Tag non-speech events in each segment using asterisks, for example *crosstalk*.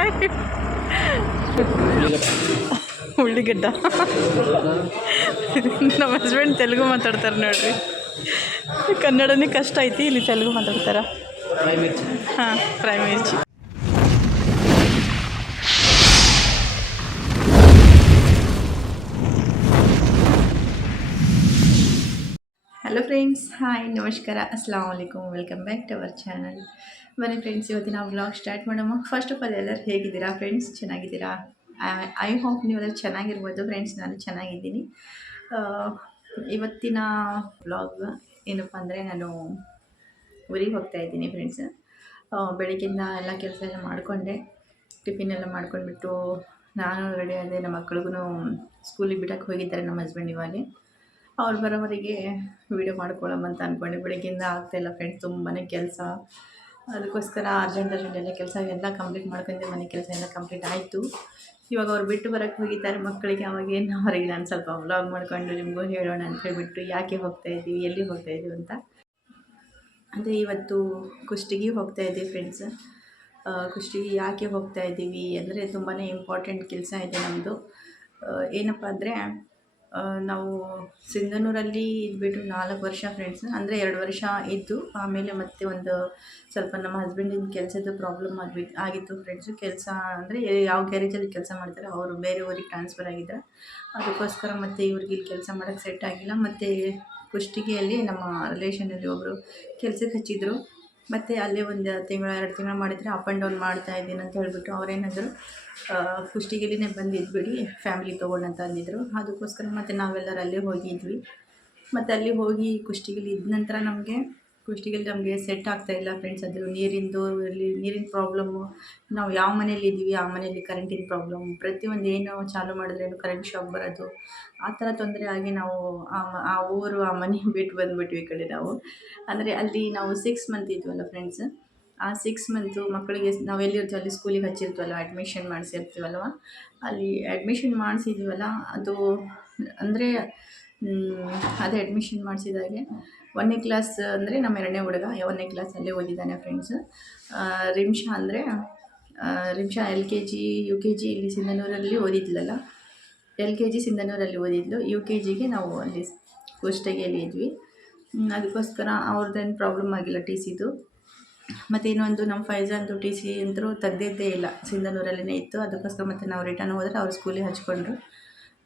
Hi ಉಳ್ಳಿಗಡ್ಡ. ನಮ್ಮ husband Telugu ಮಾತಾಡ್ತಾರೆ ನೋಡ್ರಿ. ಕನ್ನಡನೇ ಕಷ್ಟ ಐತಿ, ಇಲ್ಲಿ ತೆಲುಗು ಮಾತಾಡ್ತಾರ. ಹಾಂ fry mirchi hello friends hi ನಮಸ್ಕಾರ. ಅಸ್ಲಾಂ ವಲೈಕುಮ್ welcome back to our channel ಬನ್ನಿ ಫ್ರೆಂಡ್ಸ್ ಇವತ್ತಿನ ವ್ಲಾಗ್ ಸ್ಟಾರ್ಟ್ ಮಾಡೋಣ. ಫಸ್ಟ್ ಆಫ್ ಆಲ್ ಎಲ್ಲರೂ ಹೇಗಿದ್ದೀರಾ ಫ್ರೆಂಡ್ಸ್ ಚೆನ್ನಾಗಿದ್ದೀರಾ? ಐ ಹೋಪ್ ನೀವೆಲ್ಲ ಚೆನ್ನಾಗಿರ್ಬೋದು. ಫ್ರೆಂಡ್ಸ್ ನಾನು ಚೆನ್ನಾಗಿದ್ದೀನಿ. ಇವತ್ತಿನ ವ್ಲಾಗ್ ಏನಪ್ಪ ಅಂದರೆ ನಾನು ಊರಿಗೆ ಹೋಗ್ತಾ ಇದ್ದೀನಿ ಫ್ರೆಂಡ್ಸ್ ಬೆಳಗ್ಗಿಂದ ಎಲ್ಲ ಕೆಲಸ ಎಲ್ಲ ಮಾಡಿಕೊಂಡೆ. ಟಿಫಿನ್ ಎಲ್ಲ ಮಾಡ್ಕೊಂಡ್ಬಿಟ್ಟು ನಾನು ರೆಡಿ ಆದೆ. ನಮ್ಮ ಮಕ್ಳಿಗೂ ಸ್ಕೂಲಿಗೆ ಬಿಡಕ್ಕೆ ಹೋಗಿದ್ದಾರೆ ನಮ್ಮ ಹಸ್ಬೆಂಡ್ ಇವಾಗ. ಅವ್ರು ಬರೋವರೆಗೆ ವೀಡಿಯೋ ಮಾಡ್ಕೊಳ್ಳೋಣ ಅಂತ ಅಂದ್ಕೊಂಡೆ ಬೆಳಗ್ಗಿಂದ ಆಗ್ತಾಯಿಲ್ಲ ಫ್ರೆಂಡ್ಸ್ ತುಂಬಾ ಕೆಲಸ. ಅದಕ್ಕೋಸ್ಕರ ಅರ್ಜೆಂಟ್ ಅರ್ಜೆಂಟ್ ಎಲ್ಲ ಕೆಲಸ ಎಲ್ಲ ಕಂಪ್ಲೀಟ್ ಮಾಡ್ಕೊಂಡೆ, ಮನೆ ಕೆಲಸ ಎಲ್ಲ ಕಂಪ್ಲೀಟ್ ಆಯಿತು. ಇವಾಗ ಅವ್ರು ಬಿಟ್ಟು ಬರೋಕ್ಕೆ ಹೋಗಿದ್ದಾರೆ ಮಕ್ಕಳಿಗೆ, ಅವಾಗ ಏನು ಅವರಿಗೆ ನಾನು ಸ್ವಲ್ಪ ವ್ಲಾಗ್ ಮಾಡ್ಕೊಂಡು ನಿಮಗೂ ಹೇಳೋಣ ಅಂತ ಹೇಳಿಬಿಟ್ಟು, ಯಾಕೆ ಹೋಗ್ತಾ ಇದ್ದೀವಿ ಎಲ್ಲಿ ಹೋಗ್ತಾ ಇದ್ದೀವಿ ಅಂತ. ಅಂದರೆ ಇವತ್ತು ಕುಷ್ಟಿಗೆ ಹೋಗ್ತಾ ಇದ್ದೀವಿ ಫ್ರೆಂಡ್ಸ್ ಕುಷ್ಟಿಗೆ ಯಾಕೆ ಹೋಗ್ತಾ ಇದ್ದೀವಿ ಅಂದರೆ ತುಂಬಾ ಇಂಪಾರ್ಟೆಂಟ್ ಕೆಲಸ ಇದೆ ನಮ್ಮದು ಏನಪ್ಪ ಅಂದರೆ ನಾವು ಸಿಂಧನೂರಲ್ಲಿ ಇದ್ಬಿಟ್ಟು ನಾಲ್ಕು ವರ್ಷ ಫ್ರೆಂಡ್ಸ್ ಅಂದರೆ ಎರಡು ವರ್ಷ ಇದ್ದು, ಆಮೇಲೆ ಮತ್ತೆ ಒಂದು ಸ್ವಲ್ಪ ನಮ್ಮ ಹಸ್ಬೆಂಡಿನ ಕೆಲಸದ ಪ್ರಾಬ್ಲಮ್ ಆಗ್ಬಿಟ್ಟು ಆಗಿತ್ತು ಫ್ರೆಂಡ್ಸು ಕೆಲಸ ಅಂದರೆ ಯಾವ ಗ್ಯಾರೇಜಲ್ಲಿ ಕೆಲಸ ಮಾಡ್ತಾರೆ, ಅವರು ಬೇರೆ ಊರಿಗೆ ಟ್ರಾನ್ಸ್ಫರ್ ಆಗಿದ್ದಾರೆ ಅದಕ್ಕೋಸ್ಕರ ಮತ್ತೆ ಇವ್ರಿಗೆ ಇಲ್ಲಿ ಕೆಲಸ ಮಾಡೋಕ್ಕೆ ಸೆಟ್ ಆಗಿಲ್ಲ. ಮತ್ತು ಕುಷ್ಟಗಿಯಲ್ಲಿ ನಮ್ಮ ರಿಲೇಷನಲ್ಲಿ ಒಬ್ಬರು ಕೆಲ್ಸಕ್ಕೆ ಹಚ್ಚಿದ್ರು. ಮತ್ತು ಅಲ್ಲೇ ಒಂದು ತಿಂಗಳು, ಎರಡು ತಿಂಗಳು ಮಾಡಿದರೆ ಅಪ್ ಆ್ಯಂಡ್ ಡೌನ್ ಮಾಡ್ತಾ ಇದ್ದೀನಿ ಅಂತ ಹೇಳಿಬಿಟ್ಟು ಅವ್ರೇನಾದ್ರು ಕುಷ್ಟಿಗಿಲಿನೇ ಬಂದಿದ್ಬಿಡಿ ಫ್ಯಾಮಿಲಿ ತೊಗೊಂಡಂತ ಅಂದಿದ್ರು. ಅದಕ್ಕೋಸ್ಕರ ಮತ್ತು ನಾವೆಲ್ಲರೂ ಅಲ್ಲೇ ಹೋಗಿದ್ವಿ. ಮತ್ತು ಅಲ್ಲಿ ಹೋಗಿ ಕುಷ್ಟಿಗಿಲಿ ಇದ್ದ ನಂತರ ನಮಗೆ ಕುಷ್ಟಗಿಲಿ ನಮಗೆ ಸೆಟ್ ಆಗ್ತಾ ಇಲ್ಲ ಫ್ರೆಂಡ್ಸ್ ಅದು ನೀರಿಂದು ಇಲ್ಲಿ ನೀರಿನ ಪ್ರಾಬ್ಲಮ್ಮು ನಾವು ಯಾವ ಮನೇಲಿ ಇದ್ದೀವಿ, ಆ ಮನೇಲಿ ಕರೆಂಟಿನ ಪ್ರಾಬ್ಲಮ್ ಪ್ರತಿಯೊಂದು ಏನು ಚಾಲು ಮಾಡಿದ್ರೇನು ಕರೆಂಟ್ ಶಾಕ್ ಬರೋದು. ಆ ಥರ ತೊಂದರೆ ಆಗಿ ನಾವು ಆ ಊರು, ಆ ಮನೆ *laughs* ಬಿಟ್ಟು ಬಂದುಬಿಟ್ವಿ ಕಡೆ ನಾವು. ಅಂದರೆ ಅಲ್ಲಿ ನಾವು ಸಿಕ್ಸ್ ಮಂತ್ ಇದ್ವಲ್ಲ ಫ್ರೆಂಡ್ಸ್ ಆ ಸಿಕ್ಸ್ ಮಂತು ಮಕ್ಕಳಿಗೆ ನಾವು ಎಲ್ಲಿರ್ತೀವಿ? ಅಲ್ಲಿ ಸ್ಕೂಲಿಗೆ ಹಚ್ಚಿರ್ತೀವಲ್ಲ ಅಡ್ಮಿಷನ್ ಮಾಡಿಸಿರ್ತೀವಲ್ವ? ಅಲ್ಲಿ ಅಡ್ಮಿಷನ್ ಮಾಡಿಸಿದ್ವಲ್ಲ, ಅದು ಅಂದರೆ ಅದೇ ಅಡ್ಮಿಷನ್ ಮಾಡಿಸಿದಾಗೆ ಒಂದನೇ ಕ್ಲಾಸ್ ಅಂದರೆ ನಮ್ಮ ಎರಡನೇ ಹುಡುಗ ಒಂದನೇ ಕ್ಲಾಸಲ್ಲೇ ಓದಿದ್ದಾನೆ ಫ್ರೆಂಡ್ಸ್. ರಿಮ್ಷಾ ಅಂದರೆ Rimsha L K G, U K G ಇಲ್ಲಿ ಸಿಂಧನೂರಲ್ಲಿ ಓದಿದ್ಲಲ್ಲ? ಎಲ್ ಕೆ ಜಿ ಸಿಂಧನೂರಲ್ಲಿ ಓದಿದ್ಲು, ಯು ಕೆ ಜಿಗೆ ನಾವು ಅಲ್ಲಿ ಕುಷ್ಟಗಿಯಲ್ಲಿ ಇದ್ವಿ. ಅದಕ್ಕೋಸ್ಕರ ಅವ್ರದ್ದೇನು ಪ್ರಾಬ್ಲಮ್ ಆಗಿಲ್ಲ ಟಿ ಸಿದು ಮತ್ತು ಇನ್ನೊಂದು ನಮ್ಮ ಫೈಜಾನ್ದು ಟಿ ಸಿ ಅಂತೂ ತೆಗ್ದಿದ್ದೇ ಇಲ್ಲ ಸಿಂಧನೂರಲ್ಲೇ ಇತ್ತು. ಅದಕ್ಕೋಸ್ಕರ ಮತ್ತು ನಾವು ರಿಟರ್ನ್ ಹೋದರೆ ಅವ್ರು ಸ್ಕೂಲಿಗೆ ಹಚ್ಕೊಂಡ್ರು.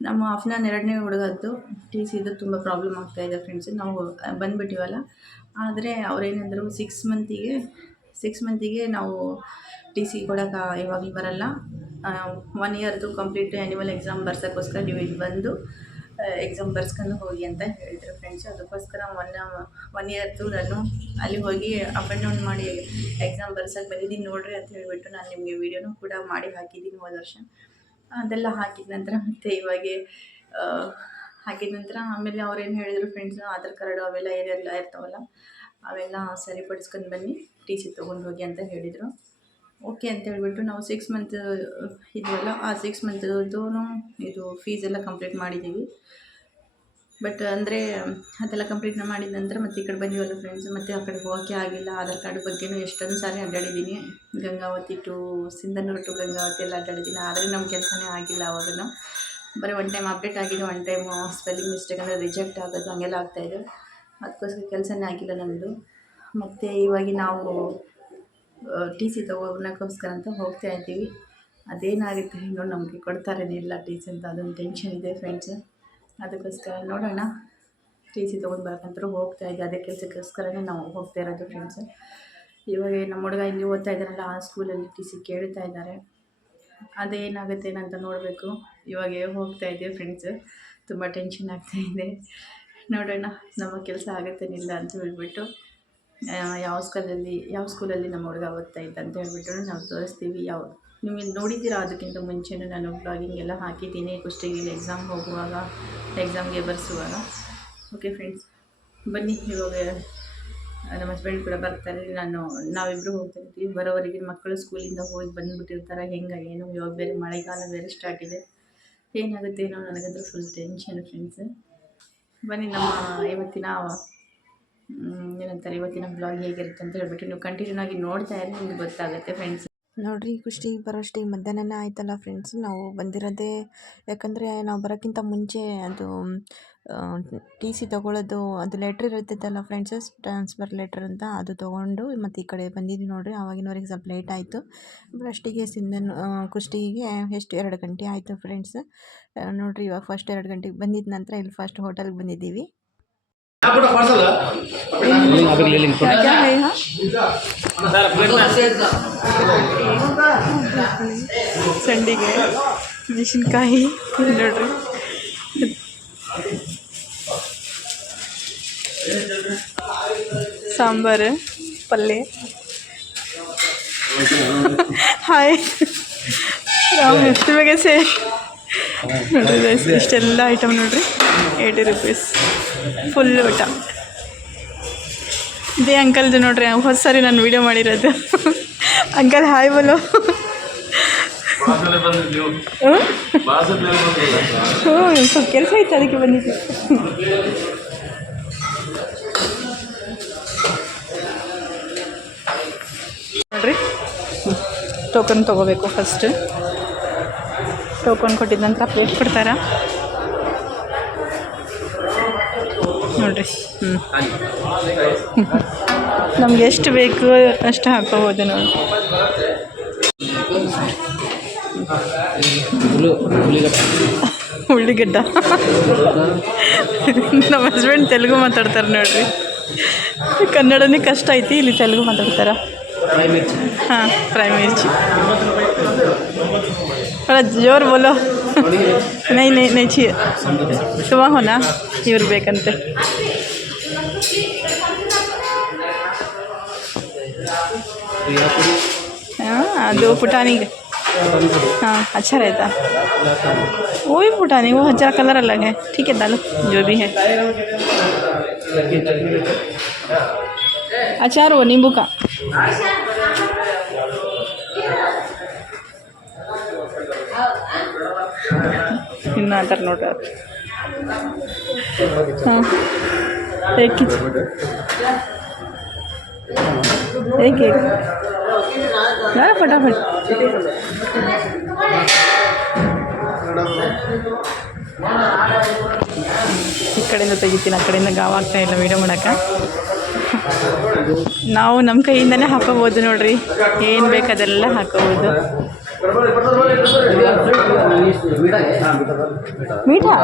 ನಮ್ಮ ಅಫ್ನಾನ್ ಎರಡನೇ ಹುಡುಗದ್ದು. ಟಿ ಸಿದು ತುಂಬ ಪ್ರಾಬ್ಲಮ್ ಆಗ್ತಾಯಿದೆ ಫ್ರೆಂಡ್ಸ್ ನಾವು ಬಂದುಬಿಟ್ಟಿವಲ್ಲ. ಆದರೆ ಅವ್ರೇನಂದರು ಸಿಕ್ಸ್ ಮಂತಿಗೆ ಸಿಕ್ಸ್ ಮಂತಿಗೆ ನಾವು ಟಿ ಸಿ ಕೊಡೋಕೆ ಇವಾಗಲೂ ಬರಲ್ಲ. ಒನ್ ಇಯರ್ದು ಕಂಪ್ಲೀಟ್ ಆ್ಯನ್ಯುವಲ್ ಎಕ್ಸಾಮ್ ಬರ್ಸೋಕ್ಕೋಸ್ಕರ ನೀವು ಇಲ್ಲಿ ಬಂದು ಎಕ್ಸಾಮ್ ಬರ್ಸ್ಕೊಂಡು ಹೋಗಿ ಅಂತ ಹೇಳಿದ್ರು ಫ್ರೆಂಡ್ಸ್ ಅದಕ್ಕೋಸ್ಕರ ಒನ್ ಒನ್ ಇಯರ್ದು ನಾನು ಅಲ್ಲಿ ಹೋಗಿ ಅಪ್ ಆ್ಯಂಡ್ ಡೌನ್ ಮಾಡಿ ಎಕ್ಸಾಮ್ ಬರ್ಸೋಕ್ಕೆ ಬಂದಿದ್ದೀನಿ. ನೋಡ್ರಿ ಅಂತ ಹೇಳಿಬಿಟ್ಟು ನಾನು ನಿಮಗೆ ವೀಡಿಯೋನೂ ಕೂಡ ಮಾಡಿ ಹಾಕಿದ್ದೀನಿ ಹೋದ ವರ್ಷ. ಅದೆಲ್ಲ ಹಾಕಿದ ನಂತರ ಮತ್ತು ಇವಾಗೆ ಹಾಕಿದ ನಂತರ ಆಮೇಲೆ ಅವ್ರೇನು ಹೇಳಿದರು ಫ್ರೆಂಡ್ಸ್ ಆಧಾರ್ ಕಾರ್ಡು ಅವೆಲ್ಲ ಏನೆಲ್ಲ ಇರ್ತಾವಲ್ಲ, ಅವೆಲ್ಲ ಸರಿಪಡಿಸ್ಕೊಂಡು ಬನ್ನಿ ಟಿ ಸಿ ತೊಗೊಂಡು ಹೋಗಿ ಅಂತ ಹೇಳಿದರು. ಓಕೆ ಅಂತ ಹೇಳಿಬಿಟ್ಟು ನಾವು ಸಿಕ್ಸ್ ಮಂತ್ ಇದ್ವಲ್ಲ, ಆ ಸಿಕ್ಸ್ ಮಂತ್ದು ಇದು ಫೀಸ್ ಎಲ್ಲ ಕಂಪ್ಲೀಟ್ ಮಾಡಿದ್ದೀವಿ ಬಟ್ ಅಂದರೆ, ಅದೆಲ್ಲ ಕಂಪ್ಲೀಟ್ ಮಾಡಿದ ನಂತರ ಮತ್ತೆ ಈ ಕಡೆ ಬಂದಿವಲ್ಲ ಫ್ರೆಂಡ್ಸ್ ಮತ್ತು ಆ ಕಡೆ ಹೋಗೋಕ್ಕೆ ಆಗಿಲ್ಲ. ಆಧಾರ್ ಕಾರ್ಡ್ ಬಗ್ಗೆನೂ ಎಷ್ಟೊಂದು ಸಾರಿ ಅಡ್ಡಾಡಿದ್ದೀನಿ ಗಂಗಾವತಿ ಟು ಸಿಂಧನೂರು ಟು ಗಂಗಾವತಿ ಎಲ್ಲ ಅಡ್ಡಾಡಿದ್ದೀನಿ ಆದರೆ ನಮ್ಮ ಕೆಲಸನೇ ಆಗಿಲ್ಲ ಅವಾಗೂ ಬರೀ ಒನ್ ಟೈಮ್ ಅಪ್ಡೇಟ್ ಆಗಿದೆ ಒನ್ ಟೈಮ್ ಸ್ಪೆಲ್ಲಿಂಗ್ ಮಿಸ್ಟೇಕ್ ಅಂದರೆ ರಿಜೆಕ್ಟ್ ಆಗೋದು ಹಂಗೆಲ್ಲ ಆಗ್ತಾಯಿದೆ ಅದಕ್ಕೋಸ್ಕರ ಕೆಲಸನೇ ಆಗಿಲ್ಲ ನಮ್ಮದು ಮತ್ತು ಇವಾಗ ನಾವು ಟಿ ಸಿ ತೊಗೊಳಕ್ಕೋಸ್ಕರ ಅಂತ ಹೋಗ್ತಾ ಇದ್ದೀವಿ. ಅದೇನಾಗುತ್ತೆ ಇನ್ನೂ ನಮಗೆ ಕೊಡ್ತಾರೇನಿಲ್ಲ ಟಿ ಸಿ ಅಂತ, ಅದೊಂದು ಟೆನ್ಷನ್ ಇದೆ ಫ್ರೆಂಡ್ಸ್ ಅದಕ್ಕೋಸ್ಕರ ನೋಡೋಣ. ಟಿ ಸಿ ತೊಗೊಂಡು ಬರೋಕ್ಕಂತರೂ ಹೋಗ್ತಾ ಇದ್ದೆ. ಅದೇ ಕೆಲಸಕ್ಕೋಸ್ಕರನೇ ನಾವು ಹೋಗ್ತಾ ಇರೋದು ಫ್ರೆಂಡ್ಸ್ ಇವಾಗ ನಮ್ಮ ಹುಡುಗ ಇಲ್ಲಿ ಓದ್ತಾ ಇದ್ದಾರಲ್ಲ ಆ ಸ್ಕೂಲಲ್ಲಿ ಟಿ ಸಿ ಕೇಳ್ತಾ ಇದ್ದಾರೆ. ಅದೇನಾಗುತ್ತೆ ಏನಂತ ನೋಡಬೇಕು. ಇವಾಗ ಹೋಗ್ತಾ ಇದ್ದೆ ಫ್ರೆಂಡ್ಸ್ ತುಂಬ ಟೆನ್ಷನ್ ಆಗ್ತಾ ಇದೆ. ನೋಡೋಣ ನಮ್ಮ ಕೆಲಸ ಆಗುತ್ತೇನಿಲ್ಲ ಅಂತ ಹೇಳ್ಬಿಟ್ಟು ಯಾವ ಸ್ಕೂಲಲ್ಲಿ ಯಾವ ಸ್ಕೂಲಲ್ಲಿ ನಮ್ಮ ಹುಡುಗ ಓದ್ತಾ ಇದ್ದ ಅಂತ ಹೇಳ್ಬಿಟ್ಟು ನಾವು ತೋರಿಸ್ತೀವಿ. ಯಾವ ನೀವು ನೋಡಿದ್ದೀರಾ? ಅದಕ್ಕಿಂತ ಮುಂಚೆನೂ ನಾನು ಬ್ಲಾಗಿಂಗ್ ಎಲ್ಲ ಹಾಕಿದ್ದೀನಿ. ಕುಷ್ಟಗಿಲಿ ಎಕ್ಸಾಮ್ ಹೋಗುವಾಗ ಎಕ್ಸಾಮ್ಗೆ ಬರ್ಸುವಾಗ ಓಕೆ ಫ್ರೆಂಡ್ಸ್ ಬನ್ನಿ. ಇವಾಗ ನಮ್ಮ ಹಸ್ಬೆಂಡ್ ಕೂಡ ಬರ್ತಾರೆ. ನಾನು ನಾವಿಬ್ಬರು ಹೋಗ್ತಾ ಇರ್ತೀವಿ. ಬರೋವರೆಗೆ ಮಕ್ಕಳು ಸ್ಕೂಲಿಂದ ಹೋಗಿ ಬಂದುಬಿಟ್ಟಿರ್ತಾರೆ. ಹೆಂಗೆ ಏನು? ಇವಾಗ ಬೇರೆ ಮಳೆಗಾಲ ಬೇರೆ ಸ್ಟಾರ್ಟ್ ಇದೆ. ಏನಾಗುತ್ತೆ ಏನೋ ನನಗಂತೂ ಫುಲ್ ಟೆನ್ಷನ್ ಫ್ರೆಂಡ್ಸ್ ಬನ್ನಿ ನಮ್ಮ ಇವತ್ತಿನ ಏನಂತಾರೆ? ಇವತ್ತಿನ ಬ್ಲಾಗ್ ಹೇಗಿರುತ್ತೆ ಅಂತ ಹೇಳ್ಬಿಟ್ಟು ನೀವು ಕಂಟಿನ್ಯೂ ಆಗಿ ನೋಡ್ತಾ ಇರಿ. ನಿಮ್ಗೆ ಗೊತ್ತಾಗುತ್ತೆ ಫ್ರೆಂಡ್ಸ್ ನೋಡಿರಿ ಕುಷ್ಟಿಗೆ ಬರೋಷ್ಟಿಗೆ ಮಧ್ಯಾಹ್ನನೇ ಆಯ್ತಲ್ಲ ಫ್ರೆಂಡ್ಸ್ ನಾವು ಬಂದಿರೋದೇ ಯಾಕಂದರೆ ನಾವು ಬರೋಕ್ಕಿಂತ ಮುಂಚೆ ಅದು ಟಿ ಸಿ ತೊಗೊಳೋದು ಅದು ಲೆಟ್ರ್ ಇರುತ್ತಲ್ಲ ಫ್ರೆಂಡ್ಸ್ ಟ್ರಾನ್ಸ್ಫರ್ ಲೆಟ್ರ್ ಅಂತ ಅದು ತೊಗೊಂಡು ಮತ್ತು ಈ ಕಡೆ ಬಂದಿದ್ದೀವಿ ನೋಡಿರಿ. ಆವಾಗಿನವರೆಗೆ ಸ್ವಲ್ಪ ಲೇಟ್ ಆಯಿತು. ಬರೋಷ್ಟಿಗೆ ಸಿಂಧನ್ ಕುಷ್ಟಿಗೆ ಎಷ್ಟು ಎರಡು ಗಂಟೆ ಆಯಿತು ಫ್ರೆಂಡ್ಸ್ ನೋಡಿರಿ ಇವಾಗ ಫಸ್ಟ್ ಎರಡು ಗಂಟೆಗೆ ಬಂದಿದ್ದ ನಂತರ ಇಲ್ಲಿ ಫಸ್ಟ್ ಹೋಟೆಲ್ಗೆ ಬಂದಿದ್ದೀವಿ. ಸಂಡಿಗೆ ಮೆಣಸಿನ್ಕಾಯಿ ನೋಡ್ರಿ ಸಾಂಬಾರು ಪಲ್ಯ ಹಾಯ್ ರಾಮ್ ಎಷ್ಟು ಬೇಗ ಸೇ ನೋಡ್ರಿ guys, ಇಷ್ಟೆಲ್ಲ ಐಟಮ್ ನೋಡ್ರಿ ಏಯ್ಟಿ ರುಪೀಸ್ ಫುಲ್ ಊಟ ಇದೇ ಅಂಕಲ್ದು ನೋಡ್ರಿ ಹೊಸ ಸಾರಿ ನಾನು ವೀಡಿಯೋ ಮಾಡಿರೋದು. ಅಂಕಲ್ ಹಾಯ್ ಬಲೋ. ಹ್ಞೂ? ಸ್ವಲ್ಪ ಕೆಲಸ ಇತ್ತು ಅದಕ್ಕೆ ಬಂದಿದ್ದೆ. ನೋಡ್ರಿ ಟೋಕನ್ ತೊಗೋಬೇಕು ಫಸ್ಟ್ ಟೋಕನ್ ಕೊಟ್ಟಿದ್ದಂತ ಪ್ಲೇಟ್ ಕೊಡ್ತಾರ? ನೋಡ್ರಿ. ಹ್ಞೂ ನಮ್ಗೆ ಎಷ್ಟು ಬೇಕು ಅಷ್ಟು ಹಾಕೋಬೋದು ನೋಡಿ ಉಳ್ಳಿಗಡ್ಡ. ನಮ್ಮ ಹಸ್ಬೆಂಡ್ ತೆಲುಗು ಮಾತಾಡ್ತಾರೆ ನೋಡ್ರಿ. ಕನ್ನಡನೇ ಕಷ್ಟ ಐತಿ, ಇಲ್ಲಿ ತೆಲುಗು ಮಾತಾಡ್ತಾರ. ಹಾಂ ಫ್ರೈ ಮಿರ್ಚಿ ಜೋರು ಬೋಲೋ. ನೈ ನೈ ನೈ ಚಿ ಸುಮಾ ಹೋನಾ? ಇವ್ರು ಬೇಕಂತೆ. हाँ दो पुटानी हाँ अच्छा रहता वो भी पुटानी वो हज़ार कलर अलग है ठीक है डालो जो भी है अचार वो नींबू का ಇನ್ನು ಆ ಥರ ನೋಡ್ರಿ ಅದು ಹಾಂ एक ही एक एक ला फटाफट ಈ ಕಡೆಯಿಂದ ತೆಗಿತೀನಿ ಆ ಕಡೆಯಿಂದ ಗಾವ್ ಆಗ್ತಾ ಇಲ್ಲ ವೀಡಿಯೋ ಮಾಡಕ್ಕೆ ನಾವು ನಮ್ಮ ಕೈಯಿಂದನೇ ಹಾಕೋಬೋದು ನೋಡ್ರಿ ಏನು ಬೇಕು ಅದೆಲ್ಲ ಹಾಕೋಬೋದು ಮೀಠಾ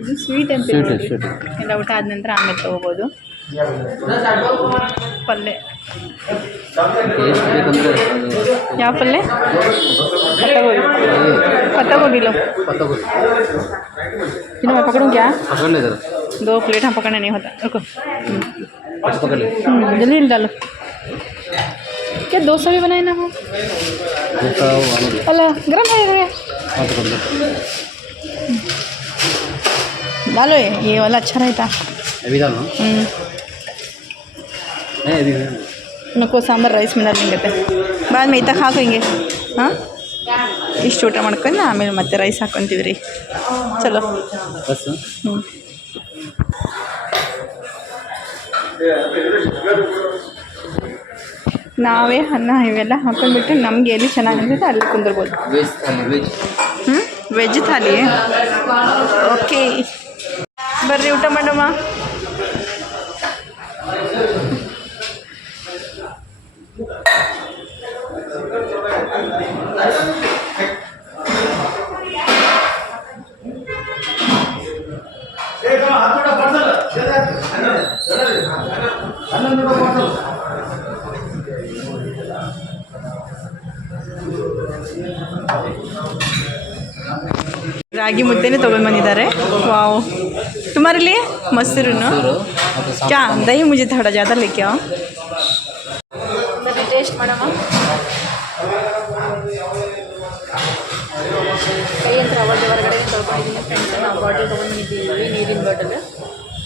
ಇದು ಸ್ವೀಟ್ ಅಂತ ನೋಡ್ರಿ. ಎಲ್ಲ ಊಟ ಆದ ನಂತರ ಆಮೇಲೆ ತೊಗೋಬೋದು ಪಲ್ಯ ಯಾವ ಪಲ್ಯ ಪತ್ತಗೋಬಿ पत्ता लो इन्हें मैं पकड़ूँ क्या पकड़ ले जरा दो प्लेट हम पकड़ने नहीं होता रुको अच्छा पकड़ ले हम्म, जल्दी जल्दी डालो क्या दो सौ भी बनाए ना हो जूता वो आने दे अल्लाह गरम है ये। हाँ पकड़ ले डालो ये ये वाला अच्छा रहता अभी डालो ನಕ್ಕೋ ಸಾಂಬಾರು ರೈಸ್ ಮಿನರ್ ಹಿಂಗತ್ತೆ ಬಾದ್ ಮೈತಾಗ ಹಾಕು ಹಿಂಗೆ. ಹಾಂ? ಇಷ್ಟು ಊಟ ಮಾಡ್ಕೊಂಡು ಆಮೇಲೆ ಮತ್ತೆ ರೈಸ್ ಹಾಕೊತೀವಿ ರೀ ಚಲೋ ಹ್ಞೂ ನಾವೇ ಅನ್ನ ಇವೆಲ್ಲ ಹಾಕೊಂಡ್ಬಿಟ್ಟು ನಮ್ಗೆ ಎಲ್ಲಿ ಚೆನ್ನಾಗಿ ಅನ್ಸುತ್ತೆ ಅಲ್ಲಿ ಕುಂದಿರ್ಬೋದು. ಹ್ಞೂ ವೆಜ್ ಥಾಲಿ. ಓಕೆ ಬರ್ರಿ ಊಟ ಮಾಡಮ್ಮ ರಾಗಿ ಮುದ್ದೆನೇ ತೊಗೊಂಡು ಬಂದಿದ್ದಾರೆ ವಾವ್. ತುಮಾರಿಲಿ? ಮೊಸರು. ಚಾ ದಹಿ ಮುಜೆ ಥೋಡಾ ಜಾದ ಲೇಕೆ ಟೇಸ್ಟ್ ಮಾಡಮ್ಮ ಕೈಯಂತ್ರ ಅಂತ ಅವಳ ಹೊರಗಡೆ ತೊಳ್ಕೊಂಡಿದ್ದೀನಿ ಫ್ರೆಂಡ್ಸ್ ನಾವು ಬಾಟಲ್ ತೊಗೊಂಡಿದ್ದೀವಿ ನೀರಿನ ಬಾಟಲ್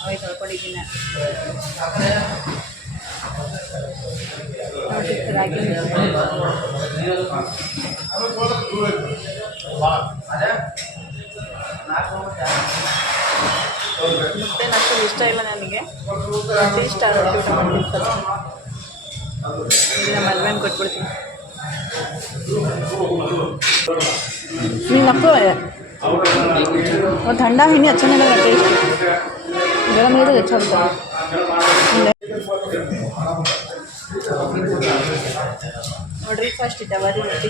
ಅವೇ ತೊಳ್ಕೊಂಡಿದ್ದೀನಿ. ರಾಗಿ ಮುದ್ದೆ. ಮಟನ್ ಅಷ್ಟೊಂದು ಇಷ್ಟ ಇಲ್ಲ ನನಗೆ. ಇಷ್ಟ ಆಗುತ್ತೆ ಊಟ ನಮ್ಮ ಮಲ್ವೆನ ಕೊಟ್ಬಿಡ್ತೀನಿ. ನೀನು ಅಪ್ಪ ಒಂದು ಥಂಡ ಹಿಂಡಿ ಹಚ್ಚನಿಲ್ಲ ಟೇಸ್ಟ್ ಗರಂ ಇರೋದು ಹೆಚ್ಚು ನೋಡ್ರಿ ಫಸ್ಟ್ ಡಬರಿ ರೊಟ್ಟಿ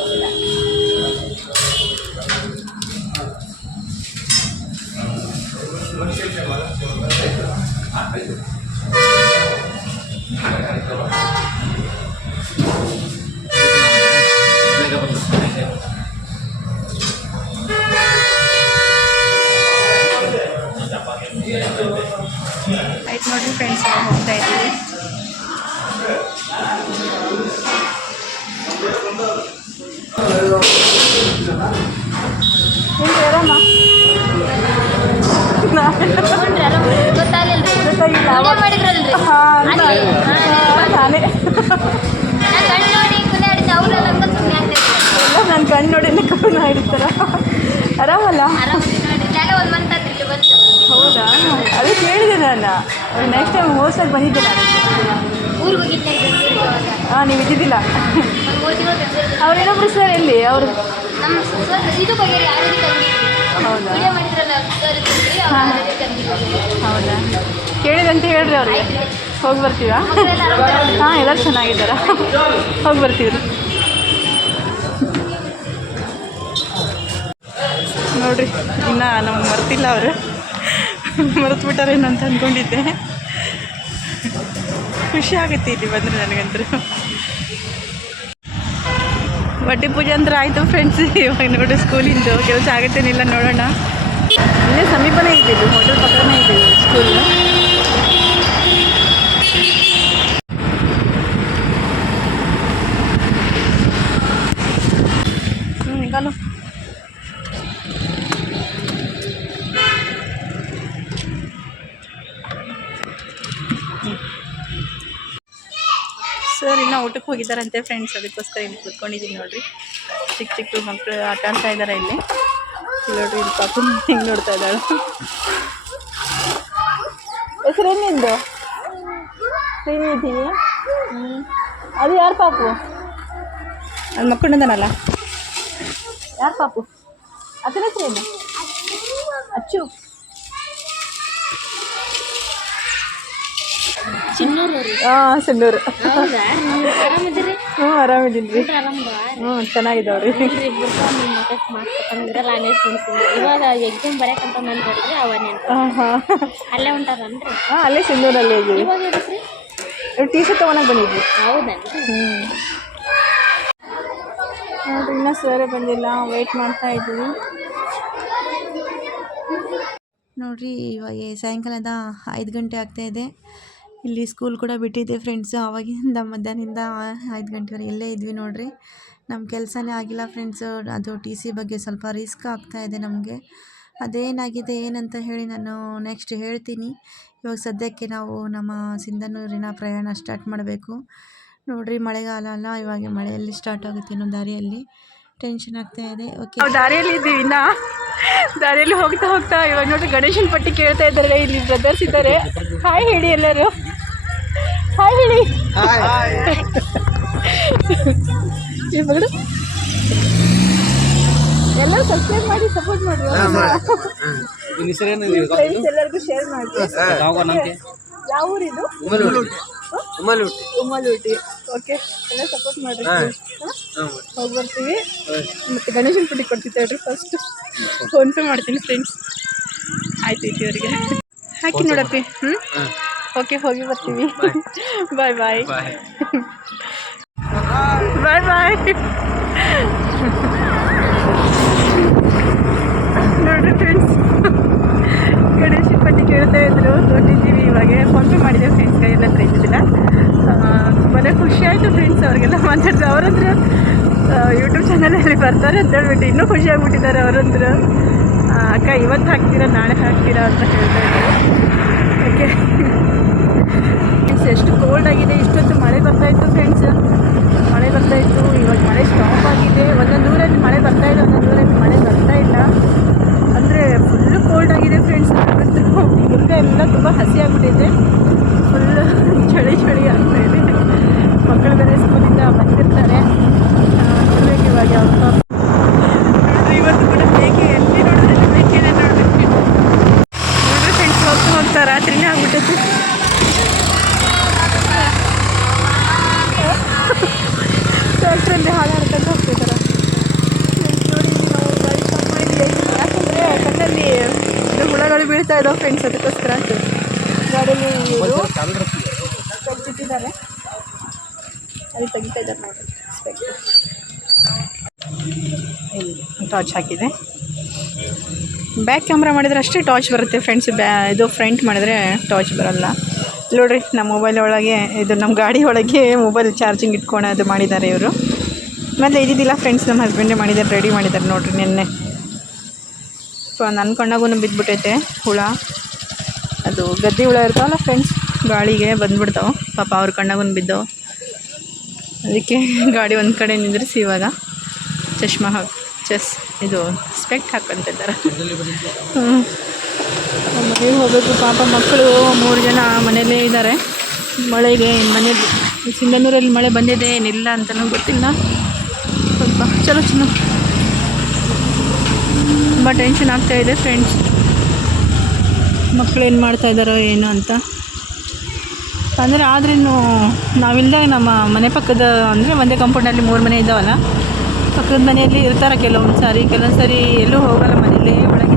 ನನ್ನ ಕಣ್ಣು ನೋಡಿ ಕಬ್ಬನ ಹಿಡಿತಾರ ಆರಾಮಲ್ಲ? ಹೌದಾ? ಅದೇ ಕೇಳಿದೆ ನಾನು. ನೆಕ್ಸ್ಟ್ ಟೈಮ್ ಹೋಸಾಗಿ ಬಂದಿದ್ದೆ ನಾನು. ಹಾಂ, ನೀವು ಇದ್ದಿದ್ದಿಲ್ಲ. ಅವ್ರು ಇನ್ನೊಬ್ರು ಸರ್ ಎಲ್ಲಿ? ಅವರು ಹೌದಾ? ಹೌದಾ? ಕೇಳಿದಂತ ಹೇಳ್ರಿ ಅವ್ರಿಗೆ. ಹೋಗಿ ಬರ್ತೀವಾ ಹಾಂ ಎಲ್ಲರೂ ಚೆನ್ನಾಗಿದ್ದಾರ. ಹೋಗಿ ಬರ್ತೀವಿ ನೋಡ್ರಿ ಇನ್ನ ನಮ್ಗೆ ಮರ್ತಿಲ್ಲ ಅವರು. ಮರೆತು ಬಿಟ್ಟಾರೇನೋ ಅಂತ ಅಂದ್ಕೊಂಡಿದ್ದೆ ಖುಷಿ ಆಗುತ್ತೆ ಇಲ್ಲಿ ಬಂದರೆ ನನಗಂತೂ. ಬಡ್ಡಿ ಪೂಜೆ ಅಂದ್ರೆ ಆಯಿತು ಫ್ರೆಂಡ್ಸ್ ಇವಾಗ ನೋಡಿ ಸ್ಕೂಲಿಂದು ಕೆಲಸ ಆಗುತ್ತೇನಿಲ್ಲ ನೋಡೋಣ. ಇಲ್ಲೇ ಸಮೀಪನೇ ಇದ್ದೀವಿ, ಹೋಟೆಲ್ ಪಕ್ಕನೇ ಇದ್ದೀವಿ ಸ್ಕೂಲ್ ಸರ್ ಇನ್ನೂ ಊಟಕ್ಕೆ ಹೋಗಿದ್ದಾರಂತೆ ಫ್ರೆಂಡ್ಸ್ ಅದಕ್ಕೋಸ್ಕರ ಇಲ್ಲಿ ಕೂತ್ಕೊಂಡಿದ್ದೀನಿ ನೋಡಿರಿ. ಚಿಕ್ಕ ಚಿಕ್ಕ ಮಕ್ಕಳು ಆಟ ಆಡ್ತಾ ಇದ್ದಾರೆ ಇಲ್ಲಿ. ನೋಡಿ ನೋಡ್ರಿ, ಇಲ್ಲಿ ಪಾಪು ಹಿಂಗೆ ನೋಡ್ತಾ ಇದ್ದಾಳೆ. ಹೆಸರೇನು ನಿಂದು? ಶ್ರೀನಿಧಿ ಹ್ಞೂ ಅದು ಯಾರು ಪಾಪು? ಅದು ಮಕ್ಕಳಂದನಲ್ಲ. ಯಾರು ಪಾಪು? ಅದನ್ನ ಹೆಸರೇನು? ಅಚ್ಚು. ಹಾಂ ಹ್ಞೂ ಆರಾಮಿದ್ದೀನಿ ರೀ ಹ್ಞೂ ಚೆನ್ನಾಗಿದ್ದಾವ್ರಿ ಇವಾಗ ಎಕ್ಸಾಮ್ ಬಂದ್ರಿ ಹಾಂ ಹಾಂ. ಅಲ್ಲೇ ಹಾಂ ಅಲ್ಲೇ ಸಿಂಧೂರಲ್ಲಿ ಇದ್ದೀವಿ ಇವಾಗ ಟಿ ಶರ್ಟ್ ತೊಗೊಳಕ್ಕೆ ಬಂದಿದ್ವಿ. ಹೌದನ್ರಿ? ಹ್ಞೂ ನೋಡ್ರಿ ಇನ್ನೂ ಸರ್ ಬಂದಿಲ್ಲ ವೆಯ್ಟ್ ಮಾಡ್ತಾ ಇದ್ದೀವಿ ನೋಡ್ರಿ ಇವಾಗ ಸಾಯಂಕಾಲದ ಐದು ಗಂಟೆ ಆಗ್ತಾ ಇದೆ. ಇಲ್ಲಿ ಸ್ಕೂಲ್ ಕೂಡ ಬಿಟ್ಟಿದ್ದೆ ಫ್ರೆಂಡ್ಸು ಆವಾಗಿಂದ ಮಧ್ಯಾಹ್ನದಿಂದ ಐದು ಗಂಟೆವರೆಗೆ ಎಲ್ಲೇ ಇದ್ವಿ ನೋಡಿರಿ. ನಮ್ಮ ಕೆಲಸನೇ ಆಗಿಲ್ಲ ಫ್ರೆಂಡ್ಸು ಅದು ಟಿ ಸಿ ಬಗ್ಗೆ ಸ್ವಲ್ಪ ರಿಸ್ಕ್ ಆಗ್ತಾ ಇದೆ ನಮಗೆ. ಅದೇನಾಗಿದೆ, ಏನಂತ ಹೇಳಿ ನಾನು ನೆಕ್ಸ್ಟ್ ಹೇಳ್ತೀನಿ. ಇವಾಗ ಸದ್ಯಕ್ಕೆ ನಾವು ನಮ್ಮ ಸಿಂಧನೂರಿನ ಪ್ರಯಾಣ ಸ್ಟಾರ್ಟ್ ಮಾಡಬೇಕು. ನೋಡ್ರಿ, ಮಳೆಗಾಲ ಅಲ್ಲ, ಇವಾಗ ಮಳೆಯಲ್ಲಿ ಸ್ಟಾರ್ಟ್ ಆಗುತ್ತೆ ಇನ್ನೊಂದು ದಾರಿಯಲ್ಲಿ ಟೆನ್ಷನ್ ಆಗ್ತಾ ಇದೆ. ಓಕೆ ದಾರಿಯಲ್ಲಿ ಇದ್ದೀವಿ ಇನ್ನ. ದಾರಿಯಲ್ಲಿ ಹೋಗ್ತಾ ಹೋಗ್ತಾ ಇವಾಗ ನೋಡ್ರಿ ಗಣೇಶನ ಪಟ್ಟಿ ಕೇಳ್ತಾ ಇದ್ದಾರೆ, ಇಲ್ಲಿ ಬ್ರದರ್ಸ್ ಇದ್ದಾರೆ. ಹಾಯ್ ಹೇಳಿ ಎಲ್ಲರೂ. ಹೇಳಿ ಎಲ್ಲರೂ ಸಬ್ಸ್ಕ್ರೈಬ್ ಮಾಡಿ ಸಪೋರ್ಟ್ ಮಾಡಿ ಫ್ರೆಂಡ್ಸ್ ಎಲ್ಲರಿಗೂ ಶೇರ್ ಮಾಡಿ. ಯಾವ ಊರಿದು? ಉಮಲೂಟಿ ಉಮಲೂಟಿ ಓಕೆ ಎಲ್ಲ ಸಪೋರ್ಟ್ ಮಾಡ್ರಿ. ಹೋಗಿ ಬರ್ತೀವಿ. ಮತ್ತೆ ಗಣೇಶನ ಪುಡಿ ಕೊಡ್ತೀವಿ ಹೇಳ್ರಿ ಫಸ್ಟ್ ಫೋನ್ಪೇ ಮಾಡ್ತೀನಿ ಫ್ರೆಂಡ್ಸ್ ಆಯ್ತು ಐತಿ ಅವರಿಗೆ ಹಾಕಿ ನೋಡಪ್ಪಿ. ಹ್ಞೂ ಓಕೆ ಹೋಗಿ ಬರ್ತೀವಿ. ಬಾಯ್ ಬಾಯ್ ಬಾಯ್ ಬಾಯ್ ನೋಡ್ರಿ ಫ್ರೆಂಡ್ಸ್ ಗಣೇಶನ ಪಟ್ಟಿ ಕೇಳ್ತಾ ಇದ್ರು. ಕೊಟ್ಟಿದ್ದೀವಿ ಇವಾಗ. ಫೋನ್ಪೇ ಮಾಡಿದೆ ಫ್ರೆಂಡ್ಸ್ ಕೈಯೆಲ್ಲ ಫ್ರೆಂಡ್ಸ್ ಇದ್ದಿದ್ದಿಲ್ಲ ತುಂಬಾ ಖುಷಿ ಆಯಿತು ಫ್ರೆಂಡ್ಸ್ ಅವ್ರಿಗೆಲ್ಲ ಮಾತಾಡಿದ್ರು ಅವರಂದ್ರು ಯೂಟ್ಯೂಬ್ ಚಾನಲಲ್ಲಿ ಬರ್ತಾರೆ ಅಂತ ಹೇಳ್ಬಿಟ್ಟು ಇನ್ನೂ ಖುಷಿ ಆಗ್ಬಿಟ್ಟಿದ್ದಾರೆ ಅವರಂದ್ರೆ. ಅಕ್ಕ ಇವತ್ತು ಹಾಕ್ತೀರಾ ನಾಳೆ ಹಾಕ್ತೀರಾ ಅಂತ ಹೇಳ್ತಾ ಇದ್ದಾರೆ ಓಕೆ ಫ್ರೆಂಡ್ಸ್ ಎಷ್ಟು ಕೋಲ್ಡ್ ಆಗಿದೆ, ಇಷ್ಟೊತ್ತು ಮಳೆ ಬರ್ತಾ ಇತ್ತು ಫ್ರೆಂಡ್ಸ್ ಮಳೆ ಬರ್ತಾ ಇತ್ತು, ಇವಾಗ ಮಳೆ ಸ್ಟಾಪ್ ಆಗಿದೆ. ಒಂದೊಂದು ಊರಲ್ಲಿ ಮಳೆ ಬರ್ತಾ ಇದೆ, ಒಂದೊಂದು ಊರಲ್ಲಿ ಮಳೆ ಬರ್ತಾ ಇಲ್ಲ ಅಂದರೆ ಫುಲ್ಲು ಕೋಲ್ಡ್ ಆಗಿದೆ ಫ್ರೆಂಡ್ಸ್ ಮುಖ ಎಲ್ಲ ತುಂಬ ಹಸಿ ಆಗಿಬಿಟ್ಟಿದೆ ಫುಲ್ ಚಳಿ ಚಳಿ ಆಗ್ತಾ ಇದೆ ಮಕ್ಕಳು ಬೇರೆ ಸ್ಕೂಲಿಂದ ಬಂದಿರ್ತಾರೆ ಆ, ನೋಡ್ಬೇಕು ಇವಾಗ ಅವ್ರ ಪಾಪ ನೋಡ್ರಿ ಇವತ್ತು ಕೂಡ ಬೇಕೆ ಎಲ್ಲಿ ನೋಡಿದ್ರೆ ಬೇಕೇನೆ ನೋಡ್ಬೇಕು ನೋಡ್ರಿ ಫ್ರೆಂಡ್ಸ್ ಹೋಗ್ತಾ ಹೋಗ್ತಾ ರಾತ್ರಿನೇ ಆಗ್ಬಿಟ್ಟೈತಿ ಟ್ರ್ಯಾಕ್ಟ್ರಲ್ಲಿ ಹಾಳಾಡ್ಕೊಂಡು ಹೋಗ್ತಿದ್ದಾರೆ ನೋಡಿ ನಾವು ಗಾಡಿ ಸ್ಟಾಪ್ ಮಾಡಿದ್ವಿ ಯಾಕಂದರೆ ಕಣ್ಣಲ್ಲಿ ಇದು ಹುಳಗಳು ಬೀಳ್ತಾ ಇದಾವೆ ಫ್ರೆಂಡ್ಸ್ ಅದಕ್ಕೋಸ್ಕರ ಗಾಡಿಯಲ್ಲಿ ಇವರು ತೆಗ್ದಿಟ್ಟಿದ್ದಾರೆ ಅಲ್ಲಿ ತೆಗಿತಾ ಇದ್ದಾರೆ ನೋಡಿ ಸ್ಪೆಕ್ಟ್ ಟಾರ್ಚ್ ಹಾಕಿದೆ. ಬ್ಯಾಕ್ ಕ್ಯಾಮ್ರಾ ಮಾಡಿದರೆ ಅಷ್ಟೇ ಟಾರ್ಚ್ ಬರುತ್ತೆ ಫ್ರೆಂಡ್ಸ್ ಬ್ಯಾ ಇದು ಫ್ರಂಟ್ ಮಾಡಿದ್ರೆ ಟಾರ್ಚ್ ಬರೋಲ್ಲ. ನೋಡ್ರಿ ನಮ್ಮ ಮೊಬೈಲ್ ಒಳಗೆ, ಇದು ನಮ್ಮ ಗಾಡಿ ಒಳಗೆ ಮೊಬೈಲ್ ಚಾರ್ಜಿಂಗ್ ಇಟ್ಕೊಳೋದು ಮಾಡಿದ್ದಾರೆ ಇವರು. ಮತ್ತು ಇದ್ದಿದ್ದಿಲ್ಲ ಫ್ರೆಂಡ್ಸ್ ನಮ್ಮ ಹಸ್ಬೆಂಡೇ ಮಾಡಿದ್ದಾರೆ ರೆಡಿ ಮಾಡಿದ್ದಾರೆ ನೋಡ್ರಿ ನಿನ್ನೆ. ಸೊ ನನ್ನ ಕಣ್ಣಾಗೂ ಬಿದ್ದುಬಿಟ್ಟೈತೆ ಹುಳ. ಅದು ಗದ್ದೆ ಹುಳ ಇರ್ತಾವಲ್ಲ ಫ್ರೆಂಡ್ಸ್ ಗಾಳಿಗೆ ಬಂದುಬಿಡ್ತಾವೆ. ಪಾಪ ಅವ್ರ ಕಣ್ಣಾಗೂ ಬಿದ್ದವು. ಅದಕ್ಕೆ ಗಾಡಿ ಒಂದು ಕಡೆ ನಿಂದ್ರಿಸಿ ಇವಾಗ. ಚಶ್ಮಾ ಹಾಕಿ, ಚೆಸ್, ಇದು ಸ್ಪೆಕ್ಟ್ ಹಾಕೊಂತಿದ್ದಾರೆ ಮನೆಗೆ ಹೋಗಬೇಕು ಪಾಪ ಮಕ್ಕಳು, ಮೂರು ಜನ ಮನೆಯಲ್ಲೇ ಇದ್ದಾರೆ. ಮಳೆಗೆ ಮನೆ ಸಿಂಗನೂರಲ್ಲಿ ಮಳೆ ಬಂದಿದೆ, ಏನಿಲ್ಲ ಅಂತಲೂ ಗೊತ್ತಿಲ್ಲ. ಸ್ವಲ್ಪ ಚಲೋ ಚಲೋ. ತುಂಬ ಟೆನ್ಷನ್ ಆಗ್ತಾಯಿದೆ ಫ್ರೆಂಡ್ಸ್ ಮಕ್ಕಳು ಏನು ಮಾಡ್ತಾಯಿದ್ದಾರೋ ಏನೋ ಅಂತ. ಅಂದರೆ ಆದ್ರೂ ನಾವಿಲ್ಲದೆ ನಮ್ಮ ಮನೆ ಪಕ್ಕದ ಅಂದರೆ ಒಂದೇ ಕಂಪೌಂಡಲ್ಲಿ ಮೂರು ಮನೆ ಇದ್ದಾವಲ್ಲ. ಪಕ್ಕದ ಮನೆಯಲ್ಲಿ ಇರ್ತಾರೆ ಕೆಲವೊಂದು ಸಾರಿ. ಕೆಲವೊಂದು ಸಾರಿ ಎಲ್ಲೂ ಹೋಗಲ್ಲ ಮನೆಯಲ್ಲೇ ಒಳಗೆ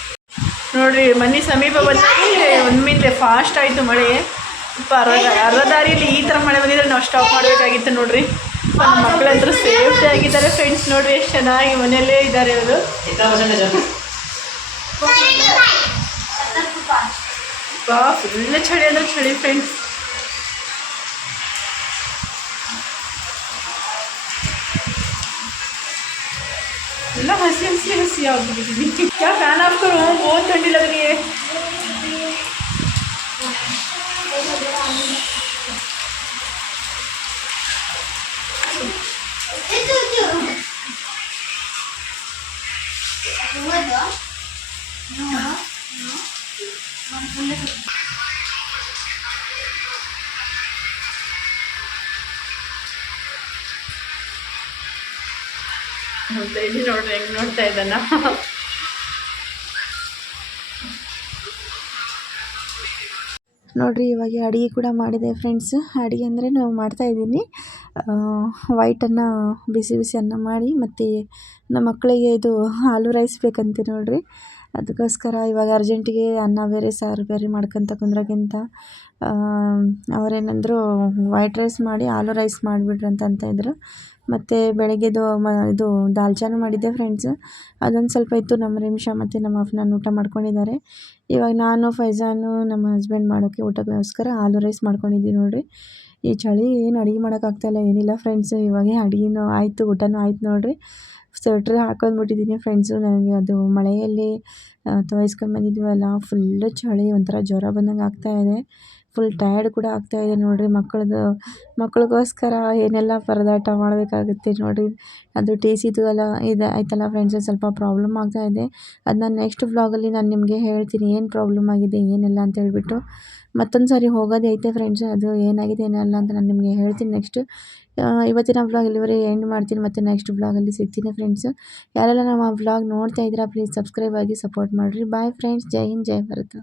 ನೋಡ್ರಿ ಮನೆ ಸಮೀಪ ಒಂದ್ ಒಮ್ಮಿಂದೆ ಫಾಸ್ಟ್ ಆಯ್ತು ಮಳೆ. ಸ್ವಲ್ಪ ಅರ್ಧ ಅರ್ಧ ದಾರಿಯಲ್ಲಿ ಈ ಥರ ಮಳೆ ಬಂದಿದ್ರೆ ನಾವು ಸ್ಟಾಪ್ ಮಾಡಬೇಕಾಗಿತ್ತು ನೋಡ್ರಿ. ನಮ್ಮ ಮಕ್ಕಳಂತೂ ಸೇಫ್ಟಿ ಆಗಿದ್ದಾರೆ ಫ್ರೆಂಡ್ಸ್ ನೋಡ್ರಿ ಎಷ್ಟು ಚೆನ್ನಾಗಿ ಮನೆಯಲ್ಲೇ ಇದ್ದಾರೆ ಅವರು ಬಾ ಫುಲ್ ಚಳಿ ಅಂದ್ರೆ ಚಳಿ ಫ್ರೆಂಡ್ಸ್ ना हँसी हँसी हँसी आप क्या फ़ैन आपको करो बहुत ठंडी लग रही है No, no, no. ಇಲ್ಲಿ ನೋಡ್ರಿ ನೋಡ್ತಾ ಇದ್ದಾನ. ಇವಾಗ ಅಡುಗೆ ಕೂಡ ಮಾಡಿದೆ ಫ್ರೆಂಡ್ಸ್ ಅಡುಗೆ ಅಂದರೆ ನಾವು ಮಾಡ್ತಾ ಮಾಡ್ತಾಯಿದ್ದೀನಿ ವೈಟನ್ನು ಬಿಸಿ ಬಿಸಿ ಅನ್ನ ಮಾಡಿ, ಮತ್ತು ನಮ್ಮ ಮಕ್ಕಳಿಗೆ ಇದು ಆಲೂ ರೈಸ್ ಬೇಕಂತೆ ನೋಡ್ರಿ. ಅದಕ್ಕೋಸ್ಕರ ಇವಾಗ ಅರ್ಜೆಂಟಿಗೆ ಅನ್ನ ಬೇರೆ ಸಾರು ಬೇರೆ ಮಾಡ್ಕೊತ ಕುಂದ್ರಕ್ಕಿಂತ ಅವರೇನಂದ್ರು ವೈಟ್ ರೈಸ್ ಮಾಡಿ ಆಲೂ ರೈಸ್ ಮಾಡಿಬಿಡ್ರಿ ಅಂತ ಇದ್ರು. ಮತ್ತು ಬೆಳಗ್ಗೆದು ಮ, ಇದು ದಾಲ್ಚಾನು ಮಾಡಿದ್ದೆ ಫ್ರೆಂಡ್ಸ್ ಅದೊಂದು ಸ್ವಲ್ಪ ಇತ್ತು, ನಮ್ಮ ರಿಮಿಷ ಮತ್ತು ನಮ್ಮ ಅಫ್ನಾನ್ ಊಟ ಮಾಡ್ಕೊಂಡಿದ್ದಾರೆ. ಇವಾಗ ನಾನು, ಫೈಜಾನು, ನಮ್ಮ ಹಸ್ಬೆಂಡ್ ಮಾಡೋಕ್ಕೆ ಊಟಕ್ಕೋಸ್ಕರ ಆಲೂ ರೈಸ್ ಮಾಡ್ಕೊಂಡಿದ್ದೀವಿ ನೋಡಿರಿ. ಈ ಚಳಿ ಏನು ಅಡುಗೆ ಮಾಡೋಕ್ಕಾಗ್ತಾಯಿಲ್ಲ ಏನಿಲ್ಲ ಫ್ರೆಂಡ್ಸ್ ಇವಾಗ ಅಡುಗೆನೂ ಆಯಿತು, ಊಟನೂ ಆಯ್ತು ನೋಡಿರಿ. ಸ್ವೆಟ್ರ್ ಹಾಕೊಂಡ್ಬಿಟ್ಟಿದ್ದೀನಿ ಫ್ರೆಂಡ್ಸು ನನಗೆ ಅದು ಮಳೆಯಲ್ಲಿ ತೊಯ್ಸ್ಕೊಂಡು ಬಂದಿದ್ವಲ್ಲ ಫುಲ್ಲು ಚಳಿ, ಒಂಥರ ಜ್ವರ ಬಂದಂಗೆ ಆಗ್ತಾಯಿದೆ ಫುಲ್ ಟಯರ್ಡ್ ಕೂಡ ಆಗ್ತಾ ಇದೆ ನೋಡಿರಿ ಮಕ್ಕಳದು. ಮಕ್ಕಳಿಗೋಸ್ಕರ ಏನೆಲ್ಲ ಪರದಾಟ ಮಾಡಬೇಕಾಗುತ್ತೆ ನೋಡಿರಿ. ಅದು ಟಿ ಸಿದು ಎಲ್ಲ ಇದು ಆಯ್ತಲ್ಲ ಫ್ರೆಂಡ್ಸ್ ಸ್ವಲ್ಪ ಪ್ರಾಬ್ಲಮ್ ಆಗ್ತಾಯಿದೆ ಅದನ್ನ ನೆಕ್ಸ್ಟ್ ವ್ಲಾಗಲ್ಲಿ ನಾನು ನಿಮಗೆ ಹೇಳ್ತೀನಿ, ಏನು ಪ್ರಾಬ್ಲಮ್ ಆಗಿದೆ, ಏನೆಲ್ಲ ಅಂತ ಹೇಳಿಬಿಟ್ಟು. ಮತ್ತೊಂದು ಸಾರಿ ಹೋಗೋದೇ ಐತೆ ಫ್ರೆಂಡ್ಸ್ ಅದು ಏನಾಗಿದೆ, ಏನಲ್ಲ ಅಂತ ನಾನು ನಿಮಗೆ ಹೇಳ್ತೀನಿ ನೆಕ್ಸ್ಟ್ ಇವತ್ತಿನ ವ್ಲಾಗ್ ಇಲ್ಲಿವರೆಗೆ ಎಂಡ್ ಮಾಡ್ತೀನಿ, ಮತ್ತು ನೆಕ್ಸ್ಟ್ ವ್ಲಾಗಲ್ಲಿ ಸಿಗ್ತೀನಿ ಫ್ರೆಂಡ್ಸ್ ಯಾರೆಲ್ಲ ನಮ್ಮ ವ್ಲಾಗ್ ನೋಡ್ತಾ ಇದ್ದೀರಾ ಪ್ಲೀಸ್ ಸಬ್ಸ್ಕ್ರೈಬ್ ಆಗಿ ಸಪೋರ್ಟ್ ಮಾಡಿರಿ. ಬಾಯ್ ಫ್ರೆಂಡ್ಸ್ ಜೈ ಹಿಂದ್, ಜೈ ಭಾರತ.